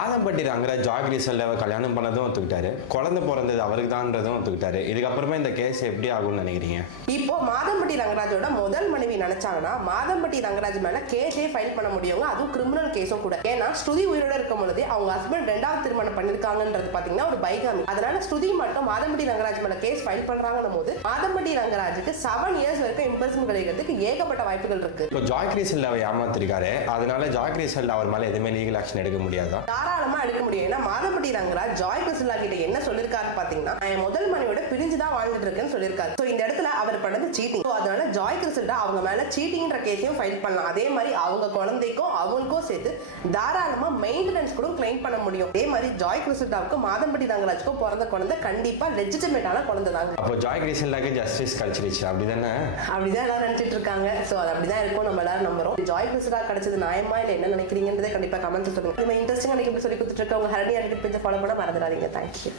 Madhampatti Rangaraj Joy கிரீசல்ல கல்யாணம் பண்ணதும் ஒத்துக்கிட்டாரு, குழந்தை பிறந்தது அவருக்கு தான்றதும் ஒத்துக்கிட்டாரு. இதுக்கப்புறமா இந்த கேஸ் எப்படி ஆகும்னு நினைக்கிறீங்க? இப்போ மாதம்பட்டி ரங்கராஜோட முதல் மனைவி நினைச்சாங்கன்னா மாதம்பட்டி ரங்கராஜ் மேல கேஸே ஃபைல் பண்ண முடியுங்க, அதுவும் கிரிமினல் கேஸும் கூட. ஏன்னா ஸ்ருதி உயிரோட இருக்கும் பொழுது அவங்க ஹஸ்பண்ட் 2வது திருமணம் பண்ணிருக்காங்கன்றது பாத்தீங்கன்னா ஒரு பைகாமி. அதனால ஸ்ருதி மட்டும் மாதம்பட்டி ரங்கராஜ் மேல கேஸ் ஃபைல் பண்றாங்கன்னும் போது மாதம்பட்டி ரங்கராஜுக்கு 7 இயர்ஸ் வரைக்கும் இம்பர்சன் கிடைக்கிறதுக்கு ஏகப்பட்ட வாய்ப்புகள் இருக்கு. இப்போ ஜாய் கிரீசல்ல அவர் ஏமாத்திருக்காரு, அதனால ஜாய் கிரீசல்ல அவர் மேல எதுவுமே லீகல் ஆக்ஷன் எடுக்க முடியாதா? தாராளமா எடுக்க முடியும். ஏன்னா மாதம்பட்டி ரங்கராஜ் ஜாய் கிறிஸ்டலா கிட்ட என்ன சொல்லிருக்காரு பாத்தீங்கன்னா, என் முதல் மனைவியோட பிரிஞ்சுதான் வாழ்ந்துட்டு இருக்கேன்னு சொல்லிருக்காரு. சோ இந்த இடத்துல அவர் பண்ணது சீட்டிங். அதனால ஜாய் கிறிஸ்டல்டா அவங்க மேல சீட்டிங்ன்ற கேஸையும் ஃபைல் பண்ணலாம். அதே மாதிரி அவங்க குழந்தைக்கும் அவங்களுக்கும் சேர்த்து தாராளமா மெயின்டெனன்ஸ் கூட கிளைம் பண்ண முடியும். அதே மாதிரி ஜாய் கிறிஸ்டல்டாவுக்கு மாதம்பட்டி ரங்கராஜுக்கும் பிறந்த குழந்தை கண்டிப்பா லெஜிட்டிமேட்டான குழந்தை தாங்க. அப்போ ஜாய் கிரீசல்லாக்கு ஜஸ்டிஸ் கிடைச்சிருச்சு, அப்படிதானே? அப்படிதான் எல்லாரும் நினைச்சிட்டு இருக்காங்க. சோ அது அப்படிதான் இருக்கும், நம்ம எல்லாரும் நம்புறோம். ஜாய் கிறிஸ்டலா கிடைச்சது நியாயமா இல்ல என்ன நினைக்கிறீங்கன்றதை கண்டிப்பா கமெண்ட்ஸ் சொல்லுங்க. இன்ட்ரெஸ்டிங்கா சொல்லி கொடுத்துட்டு இருக்க உங்க ஹரணியா பேஜை ஃபாலோ பண்ண மறந்துடாதீங்க. தேங்க்யூ.